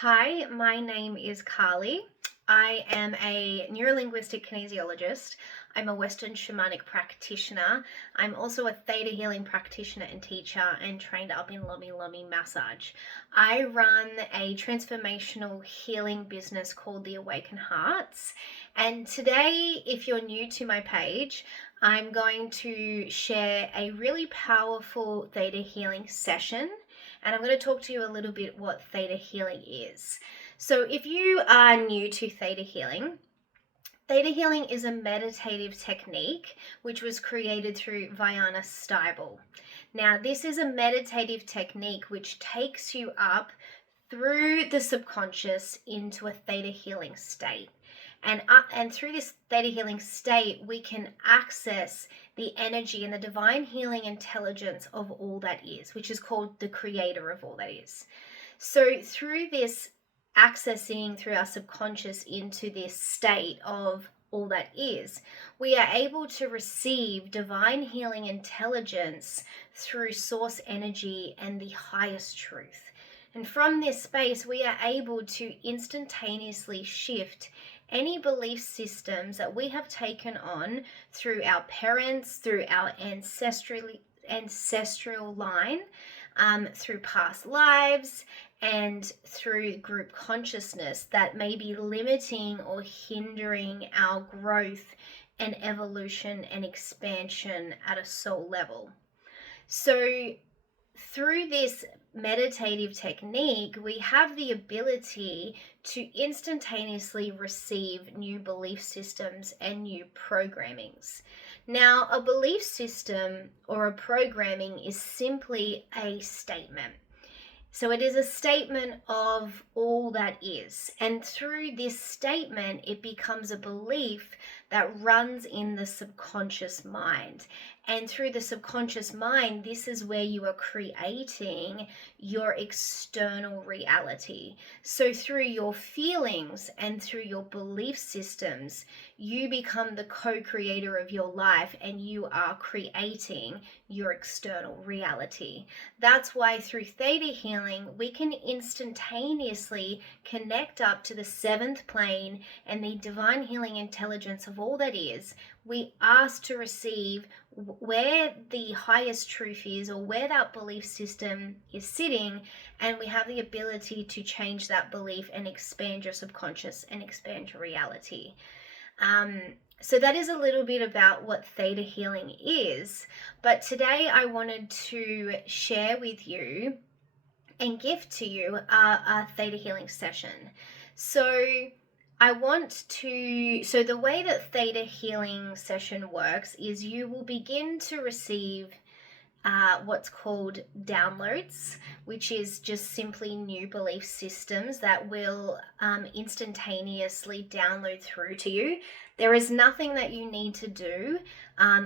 Hi, my name is Carly. I am a neurolinguistic kinesiologist. I'm a Western shamanic practitioner. I'm also a theta healing practitioner and teacher and trained up in Lomi Lomi massage. I run a transformational healing business called The Awaken Hearts. And today, if you're new to my page, I'm going to share a really powerful theta healing session, and I'm going to talk to you a little bit what theta healing is. So if you are new to theta healing is a meditative technique which was created through Viana Steibel. Now, this is a meditative technique which takes you up through the subconscious into a theta healing state. And through this theta healing state, we can access the energy and the divine healing intelligence of all that is, which is called the creator of all that is. So through this accessing through our subconscious into this state of all that is, we are able to receive divine healing intelligence through source energy and the highest truth. And from this space, we are able to instantaneously shift any belief systems that we have taken on through our parents, through our ancestral line, through past lives, and through group consciousness that may be limiting or hindering our growth and evolution and expansion at a soul level. So through this meditative technique, we have the ability to instantaneously receive new belief systems and new programmings. Now, a belief system or a programming is simply a statement. So it is a statement of all that is. And through this statement, it becomes a belief that runs in the subconscious mind. And through the subconscious mind, this is where you are creating your external reality. So through your feelings and through your belief systems, you become the co-creator of your life and you are creating your external reality. That's why through theta healing, we can instantaneously connect up to the seventh plane and the divine healing intelligence of all that is. We ask to receive where the highest truth is or where that belief system is sitting, and we have the ability to change that belief and expand your subconscious and expand your reality. So that is a little bit about what theta healing is. But today I wanted to share with you and gift to you a theta healing session. So the way that theta healing session works is you will begin to receive what's called downloads, which is just simply new belief systems that will instantaneously download through to you. There is nothing that you need to do.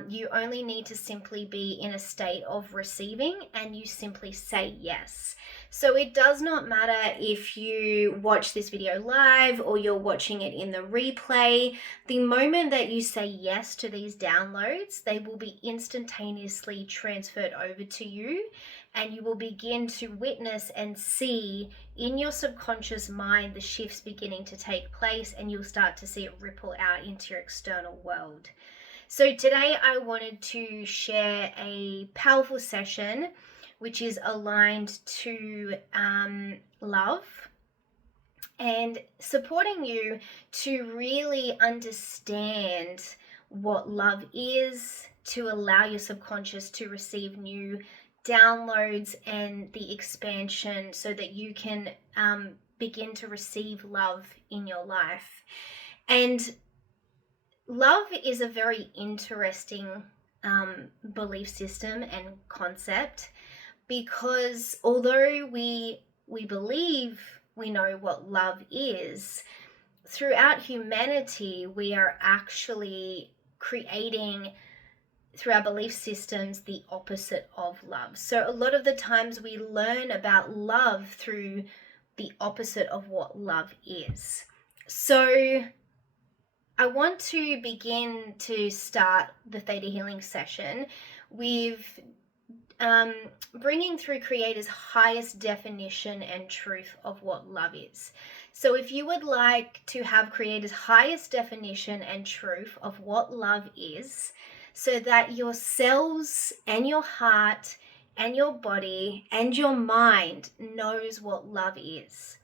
You only need to simply be in a state of receiving, and you simply say yes. So it does not matter if you watch this video live or you're watching it in the replay. The moment that you say yes to these downloads, they will be instantaneously transferred over to you, and you will begin to witness and see in your subconscious mind the shifts beginning to take place, and you'll start to see it ripple out into your external world. So today I wanted to share a powerful session which is aligned to love and supporting you to really understand what love is, to allow your subconscious to receive new downloads and the expansion so that you can begin to receive love in your life. And love is a very interesting belief system and concept, because although we believe we know what love is, throughout humanity we are actually creating through our belief systems the opposite of love. So a lot of the times we learn about love through the opposite of what love is. So I want to begin to start the theta healing session with bringing through Creator's highest definition and truth of what love is. So if you would like to have Creator's highest definition and truth of what love is, so that your cells and your heart and your body and your mind knows what love is.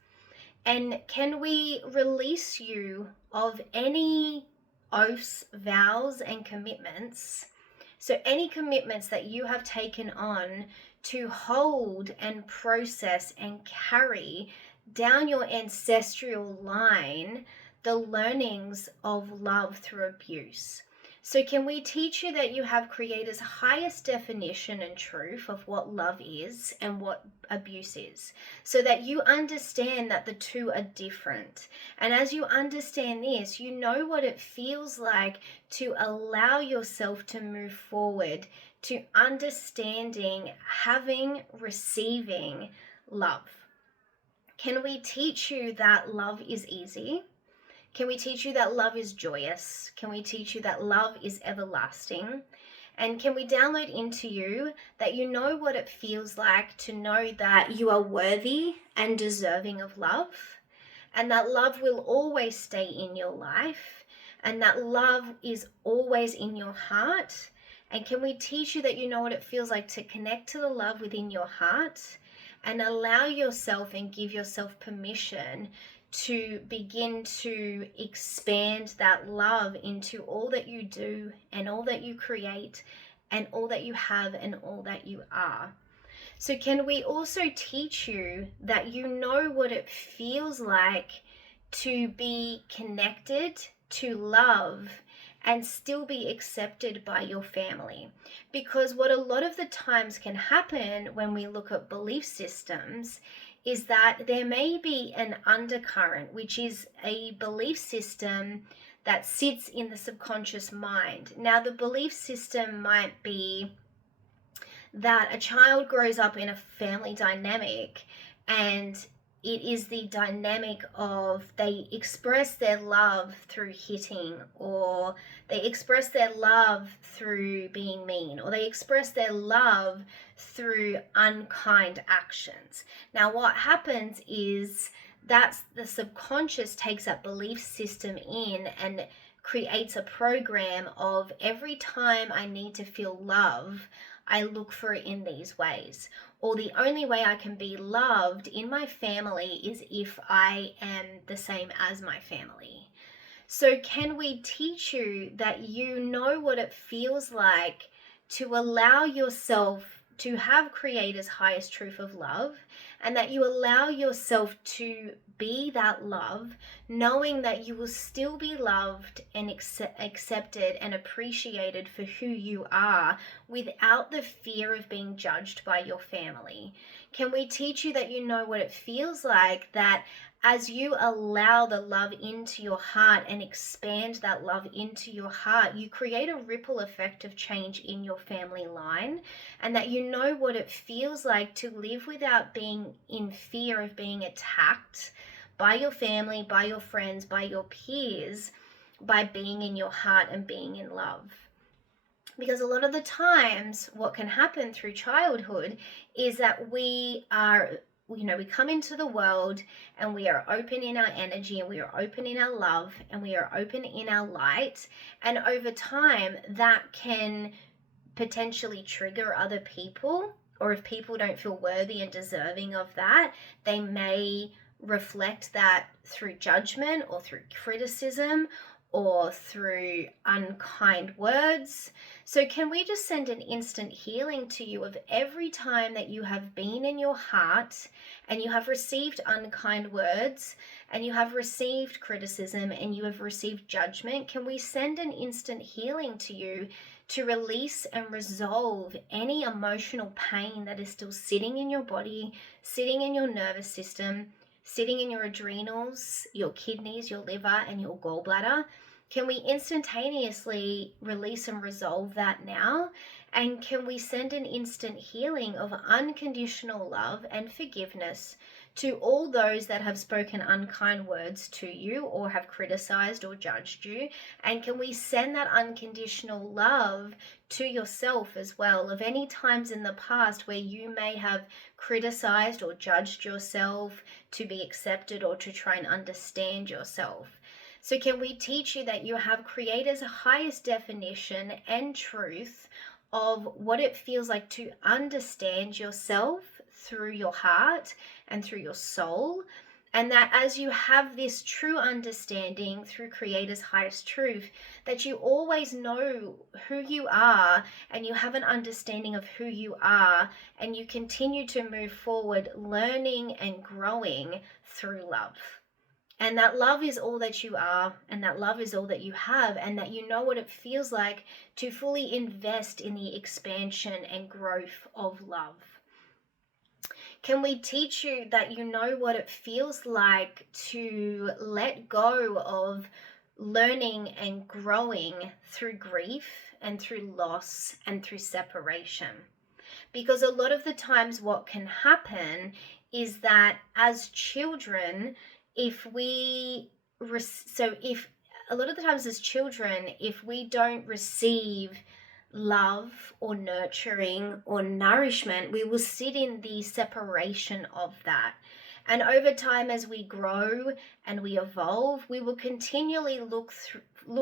And can we release you of any oaths, vows, and commitments? So any commitments that you have taken on to hold and process and carry down your ancestral line the learnings of love through abuse. So can we teach you that you have Creator's highest definition and truth of what love is and what abuse is, so that you understand that the two are different. And as you understand this, you know what it feels like to allow yourself to move forward to understanding, having, receiving love. Can we teach you that love is easy? Can we teach you that love is joyous? Can we teach you that love is everlasting? And can we download into you that you know what it feels like to know that you are worthy and deserving of love, and that love will always stay in your life, and that love is always in your heart? And can we teach you that you know what it feels like to connect to the love within your heart and allow yourself and give yourself permission to begin to expand that love into all that you do and all that you create and all that you have and all that you are? So can we also teach you that you know what it feels like to be connected to love and still be accepted by your family? Because what a lot of the times can happen when we look at belief systems is that there may be an undercurrent, which is a belief system that sits in the subconscious mind. Now, the belief system might be that a child grows up in a family dynamic, and it is the dynamic of they express their love through hitting, or they express their love through being mean, or they express their love through unkind actions. Now, what happens is that's the subconscious takes that belief system in and creates a program of every time I need to feel love, I look for it in these ways. Or the only way I can be loved in my family is if I am the same as my family. So can we teach you that you know what it feels like to allow yourself to have Creator's highest truth of love, and that you allow yourself to be that love, knowing that you will still be loved and accepted and appreciated for who you are without the fear of being judged by your family? Can we teach you that you know what it feels like that as you allow the love into your heart and expand that love into your heart, you create a ripple effect of change in your family line, and that you know what it feels like to live without being in fear of being attacked by your family, by your friends, by your peers, by being in your heart and being in love. Because a lot of the times what can happen through childhood is that we come into the world and we are open in our energy, and we are open in our love, and we are open in our light. And over time, that can potentially trigger other people, or if people don't feel worthy and deserving of that, they may reflect that through judgment or through criticism or through unkind words. So can we just send an instant healing to you of every time that you have been in your heart and you have received unkind words and you have received criticism and you have received judgment? Can we send an instant healing to you to release and resolve any emotional pain that is still sitting in your body, sitting in your nervous system, sitting in your adrenals, your kidneys, your liver, and your gallbladder? Can we instantaneously release and resolve that now? And can we send an instant healing of unconditional love and forgiveness to all those that have spoken unkind words to you or have criticized or judged you? And can we send that unconditional love to yourself as well, of any times in the past where you may have criticized or judged yourself to be accepted or to try and understand yourself? So can we teach you that you have Creator's highest definition and truth of what it feels like to understand yourself through your heart and through your soul, and that as you have this true understanding through Creator's highest truth, that you always know who you are and you have an understanding of who you are, and you continue to move forward learning and growing through love. And that love is all that you are, and that love is all that you have, and that you know what it feels like to fully invest in the expansion and growth of love. Can we teach you that you know what it feels like to let go of learning and growing through grief and through loss and through separation? Because a lot of the times what can happen is that as children, if a lot of the times as children, if we don't receive love or nurturing or nourishment, we will sit in the separation of that. And over time, as we grow and we evolve, we will continually look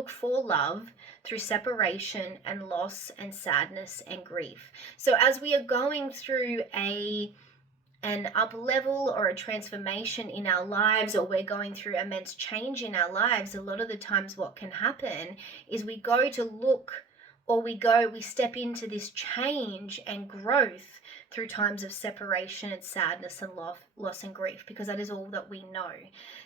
for love through separation and loss and sadness and grief. So as we are going through an up level or a transformation in our lives, or we're going through immense change in our lives, a lot of the times what can happen is we go to look, or we step into this change and growth through times of separation and sadness and loss and grief, because that is all that we know.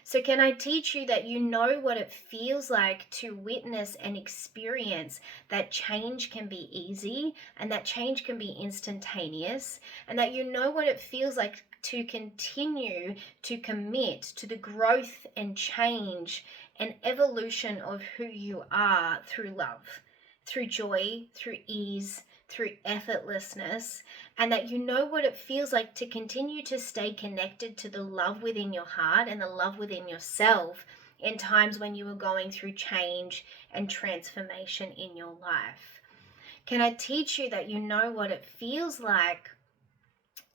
So can I teach you that you know what it feels like to witness and experience that change can be easy, and that change can be instantaneous, and that you know what it feels like to continue to commit to the growth and change and evolution of who you are through love, through joy, through ease, through effortlessness, and that you know what it feels like to continue to stay connected to the love within your heart and the love within yourself in times when you are going through change and transformation in your life. Can I teach you that you know what it feels like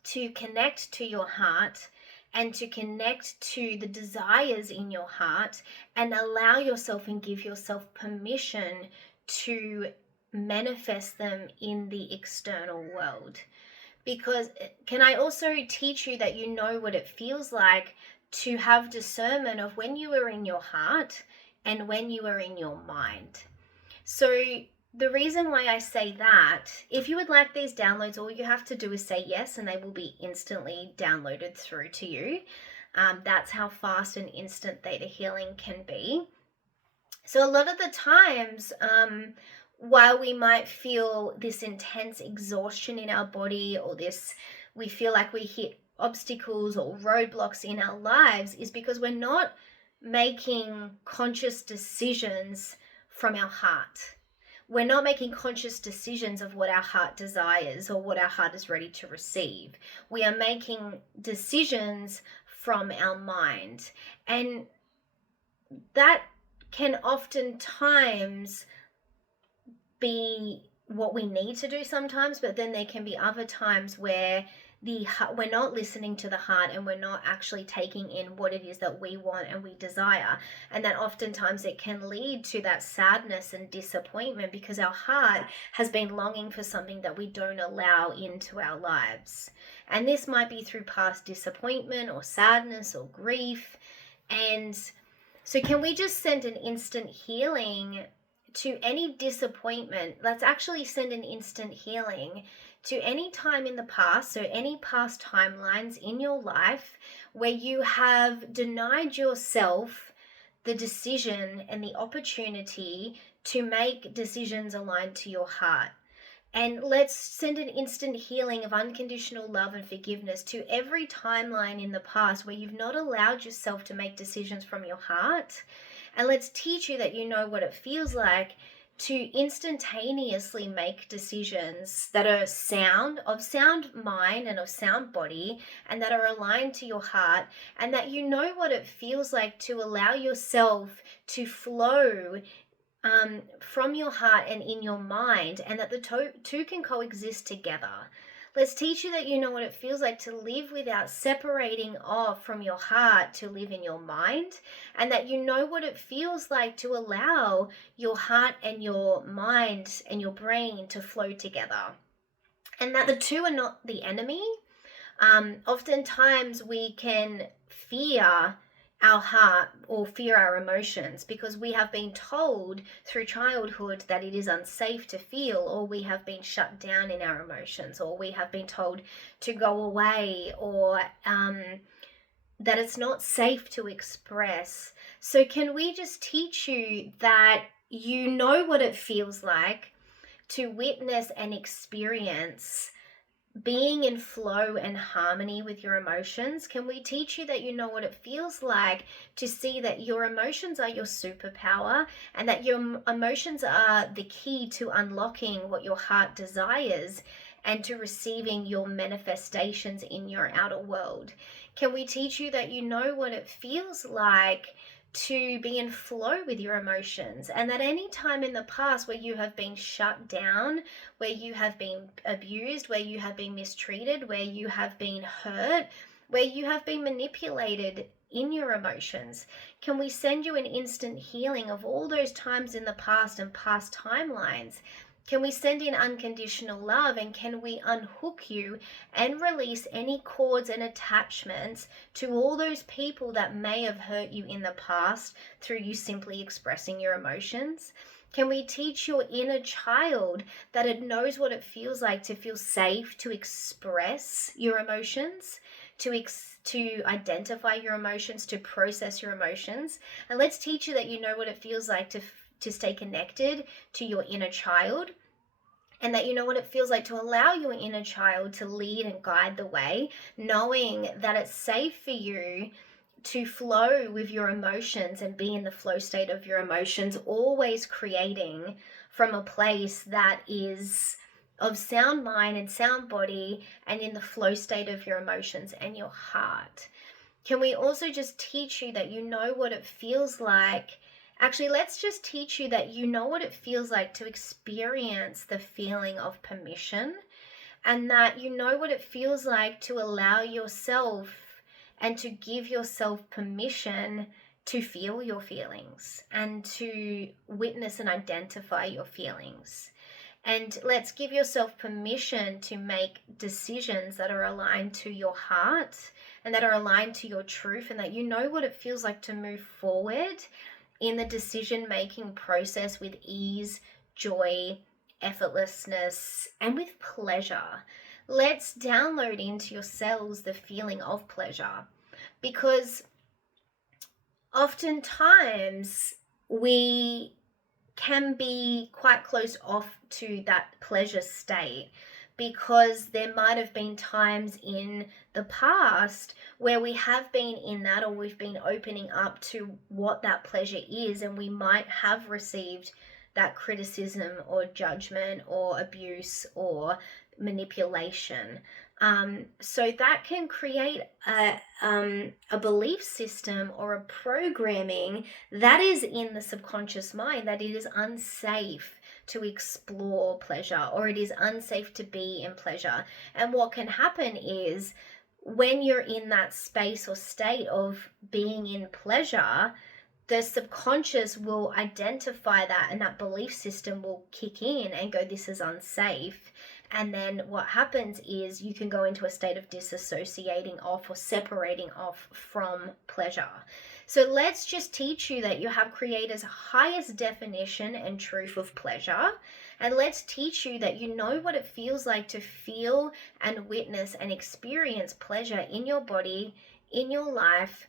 to connect to your heart and to connect to the desires in your heart and allow yourself and give yourself permission to manifest them in the external world? Because can I also teach you that you know what it feels like to have discernment of when you are in your heart and when you are in your mind? So the reason why I say that, if you would like these downloads, all you have to do is say yes, and they will be instantly downloaded through to you. That's how fast and instant theta healing can be. So a lot of the times, while we might feel this intense exhaustion in our body, or we feel like we hit obstacles or roadblocks in our lives, is because we're not making conscious decisions from our heart. We're not making conscious decisions of what our heart desires or what our heart is ready to receive. We are making decisions from our mind. And that can oftentimes be what we need to do sometimes, but then there can be other times where we're not listening to the heart and we're not actually taking in what it is that we want and we desire. And that oftentimes it can lead to that sadness and disappointment because our heart has been longing for something that we don't allow into our lives. And this might be through past disappointment or sadness or grief. And so can we just send an instant healing to any disappointment? Let's actually send an instant healing to any time in the past, so any past timelines in your life where you have denied yourself the decision and the opportunity to make decisions aligned to your heart. And let's send an instant healing of unconditional love and forgiveness to every timeline in the past where you've not allowed yourself to make decisions from your heart. And let's teach you that you know what it feels like to instantaneously make decisions that are of sound mind and of sound body, and that are aligned to your heart, and that you know what it feels like to allow yourself to flow from your heart and in your mind, and that the two can coexist together. Let's teach you that you know what it feels like to live without separating off from your heart to live in your mind, and that you know what it feels like to allow your heart and your mind and your brain to flow together, and that the two are not the enemy. Oftentimes we can fear our heart or fear our emotions because we have been told through childhood that it is unsafe to feel, or we have been shut down in our emotions, or we have been told to go away, or that it's not safe to express. So can we just teach you that you know what it feels like to witness and experience being in flow and harmony with your emotions? Can we teach you that you know what it feels like to see that your emotions are your superpower, and that your emotions are the key to unlocking what your heart desires and to receiving your manifestations in your outer world? Can we teach you that you know what it feels like to be in flow with your emotions, and that any time in the past where you have been shut down, where you have been abused, where you have been mistreated, where you have been hurt, where you have been manipulated in your emotions, can we send you an instant healing of all those times in the past and past timelines? Can we send in unconditional love, and can we unhook you and release any cords and attachments to all those people that may have hurt you in the past through you simply expressing your emotions? Can we teach your inner child that it knows what it feels like to feel safe to express your emotions, to identify your emotions, to process your emotions? And let's teach you that you know what it feels like to stay connected to your inner child, and that you know what it feels like to allow your inner child to lead and guide the way, knowing that it's safe for you to flow with your emotions and be in the flow state of your emotions, always creating from a place that is of sound mind and sound body, and in the flow state of your emotions and your heart. Can we also just teach you that you know what it feels like? Actually, let's just teach you that you know what it feels like to experience the feeling of permission, and that you know what it feels like to allow yourself and to give yourself permission to feel your feelings and to witness and identify your feelings. And let's give yourself permission to make decisions that are aligned to your heart and that are aligned to your truth, and that you know what it feels like to move forward in the decision-making process with ease, joy, effortlessness, and with pleasure. Let's download into your cells the feeling of pleasure, because oftentimes we can be quite close off to that pleasure state, because there might have been times in the past where we have been in that, or we've been opening up to what that pleasure is, and we might have received that criticism or judgment or abuse or manipulation. So that can create a belief system or a programming that is in the subconscious mind, that it is unsafe to explore pleasure, or it is unsafe to be in pleasure. And what can happen is, when you're in that space or state of being in pleasure, the subconscious will identify that, and that belief system will kick in and go, this is unsafe. And then what happens is you can go into a state of disassociating off or separating off from pleasure. So let's just teach you that you have Creator's highest definition and truth of pleasure. And let's teach you that you know what it feels like to feel and witness and experience pleasure in your body, in your life.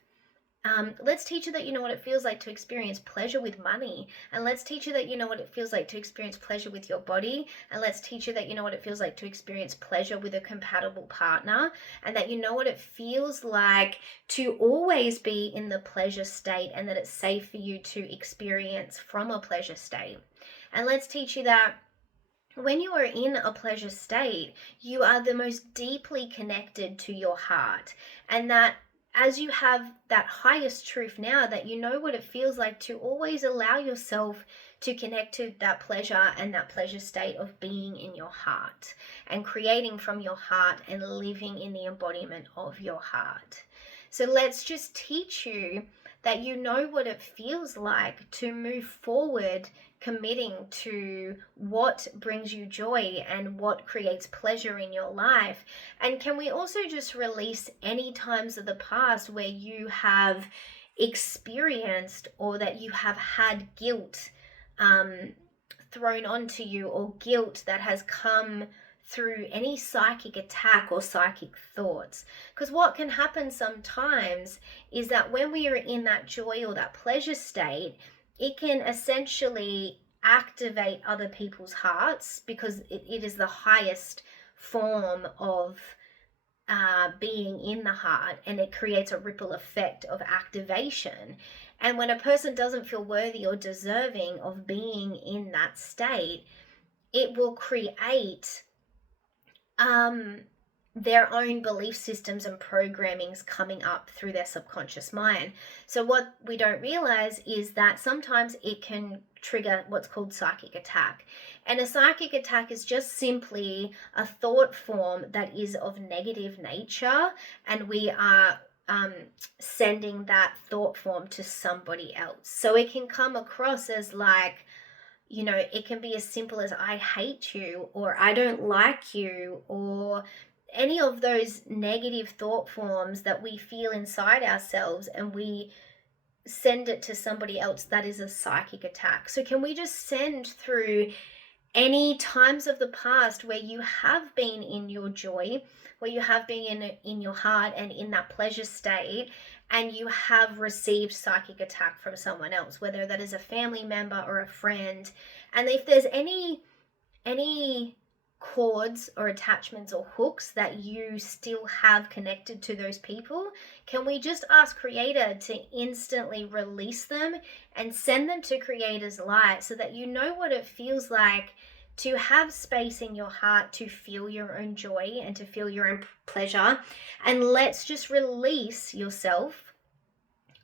Let's teach you that you know what it feels like to experience pleasure with money. And let's teach you that you know what it feels like to experience pleasure with your body. And let's teach you that you know what it feels like to experience pleasure with a compatible partner. And that you know what it feels like to always be in the pleasure state, and that it's safe for you to experience from a pleasure state. And let's teach you that when you are in a pleasure state, you are the most deeply connected to your heart. And that as you have that highest truth now, that you know what it feels like to always allow yourself to connect to that pleasure and that pleasure state of being in your heart and creating from your heart and living in the embodiment of your heart. So let's just teach you that you know what it feels like to move forward, committing to what brings you joy and what creates pleasure in your life. And can we also just release any times of the past where you have experienced or that you have had guilt thrown onto you, or guilt that has come through any psychic attack or psychic thoughts? Because what can happen sometimes is that when we are in that joy or that pleasure state, it can essentially activate other people's hearts, because it is the highest form of being in the heart, and it creates a ripple effect of activation. And when a person doesn't feel worthy or deserving of being in that state, it will create their own belief systems and programmings coming up through their subconscious mind. So what we don't realize is that sometimes it can trigger what's called psychic attack. And a psychic attack is just simply a thought form that is of negative nature, and we are sending that thought form to somebody else. So it can come across as like, it can be as simple as I hate you, or I don't like you, or any of those negative thought forms that we feel inside ourselves, and we send it to somebody else. That is a psychic attack. So can we just send through any times of the past where you have been in your joy, where you have been in your heart and in that pleasure state, and you have received psychic attack from someone else, whether that is a family member or a friend. And if there's any cords or attachments or hooks that you still have connected to those people, can we just ask Creator to instantly release them and send them to Creator's light, so that you know what it feels like to have space in your heart to feel your own joy and to feel your own pleasure. And let's just release yourself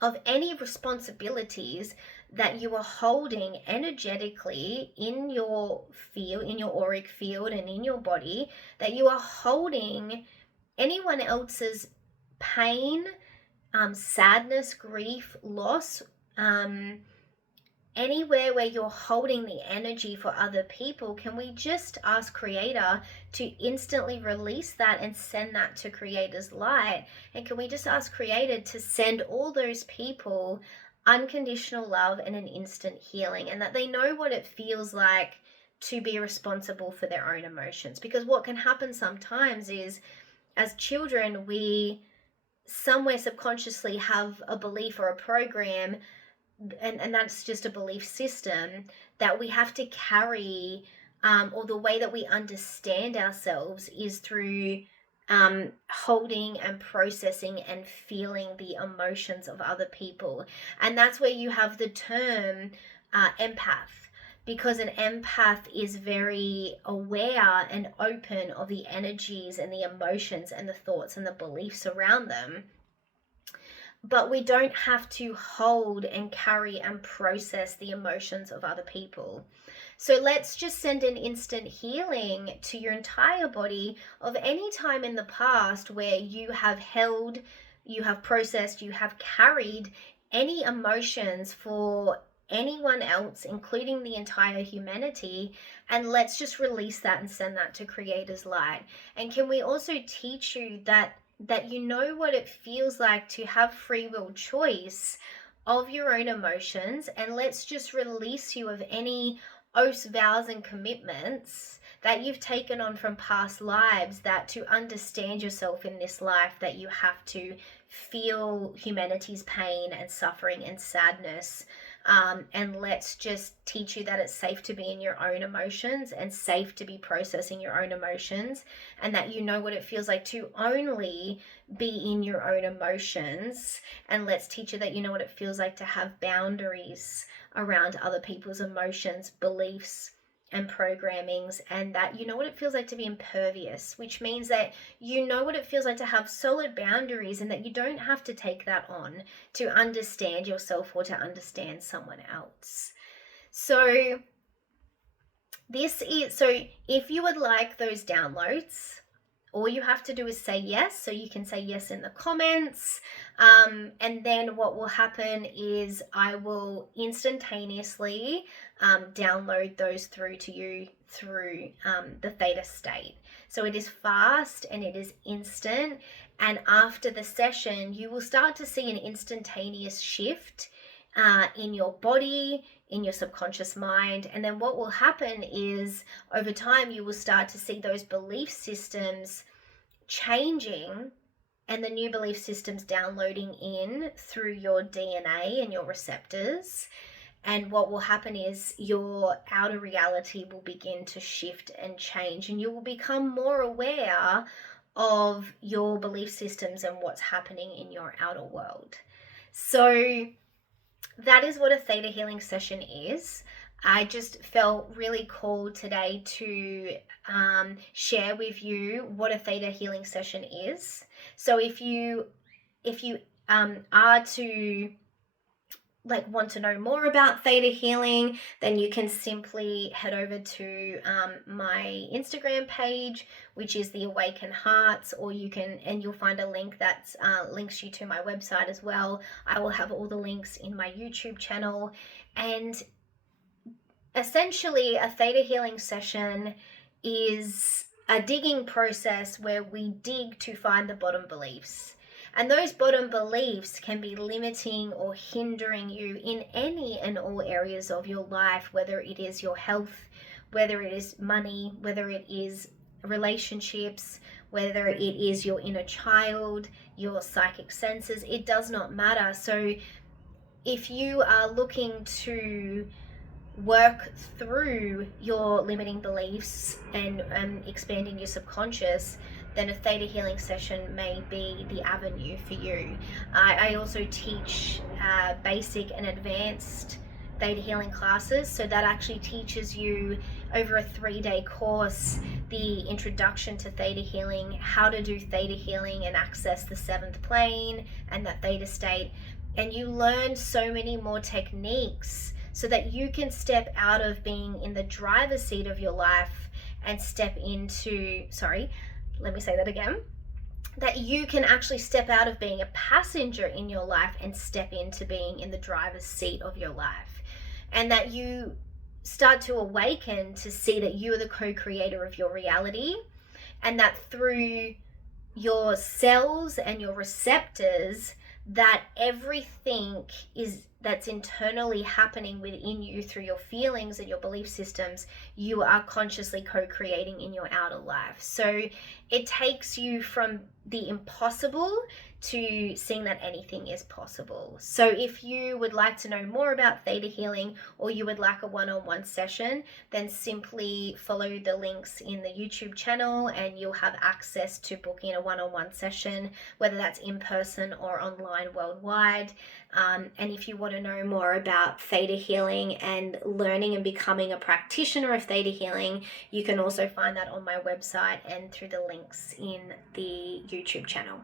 of any responsibilities that you are holding energetically in your field, in your auric field and in your body, that you are holding anyone else's pain, sadness, grief, loss, anywhere where you're holding the energy for other people. Can we just ask Creator to instantly release that and send that to Creator's light? And can we just ask Creator to send all those people unconditional love and an instant healing, and that they know what it feels like to be responsible for their own emotions? Because what can happen sometimes is, as children, we somewhere subconsciously have a belief or a program, and that's just a belief system that we have to carry, or the way that we understand ourselves is through holding and processing and feeling the emotions of other people. And that's where you have the term empath, because an empath is very aware and open of the energies and the emotions and the thoughts and the beliefs around them. But we don't have to hold and carry and process the emotions of other people. So let's just send an instant healing to your entire body of any time in the past where you have held, you have processed, you have carried any emotions for anyone else, including the entire humanity. And let's just release that and send that to Creator's light. And can we also teach you that you know what it feels like to have free will choice of your own emotions? And let's just release you of any oaths, vows, and commitments that you've taken on from past lives, that to understand yourself in this life, that you have to feel humanity's pain and suffering and sadness And let's just teach you that it's safe to be in your own emotions and safe to be processing your own emotions, and that you know what it feels like to only be in your own emotions. And let's teach you that you know what it feels like to have boundaries around other people's emotions, beliefs, and programmings, and that you know what it feels like to be impervious, which means that you know what it feels like to have solid boundaries, and that you don't have to take that on to understand yourself or to understand someone else. So if you would like those downloads, all you have to do is say yes. So you can say yes in the comments. And then what will happen is I will instantaneously download those through to you through the theta state. So it is fast and it is instant. And after the session, you will start to see an instantaneous shift in your body, in your subconscious mind. And then what will happen is over time you will start to see those belief systems changing and the new belief systems downloading in through your DNA and your receptors. And what will happen is your outer reality will begin to shift and change, and you will become more aware of your belief systems and what's happening in your outer world. So that is what a theta healing session is. I just felt really called today to share with you what a theta healing session is. So if you are to want to know more about theta healing, then you can simply head over to my Instagram page, which is the Awaken Hearts, or you'll find a link that links you to my website as well. I will have all the links in my YouTube channel. And essentially a theta healing session is a digging process where we dig to find the bottom beliefs. And those bottom beliefs can be limiting or hindering you in any and all areas of your life, whether it is your health, whether it is money, whether it is relationships, whether it is your inner child, your psychic senses. It does not matter. So if you are looking to work through your limiting beliefs and expanding your subconscious, then a theta healing session may be the avenue for you. I also teach basic and advanced theta healing classes, so that actually teaches you over a 3-day course the introduction to theta healing, how to do theta healing and access the 7th plane and that theta state. And you learn so many more techniques so that you can step out of being in the driver's seat of your life and step into, that you can actually step out of being a passenger in your life and step into being in the driver's seat of your life. And that you start to awaken to see that you are the co-creator of your reality, and that through your cells and your receptors, that everything that's internally happening within you through your feelings and your belief systems, you are consciously co-creating in your outer life. So it takes you from the impossible to seeing that anything is possible. So if you would like to know more about theta healing, or you would like a one-on-one session, then simply follow the links in the YouTube channel and you'll have access to booking a one-on-one session, whether that's in person or online worldwide. And if you want to know more about theta healing and learning and becoming a practitioner of theta healing, you can also find that on my website and through the links in the YouTube channel.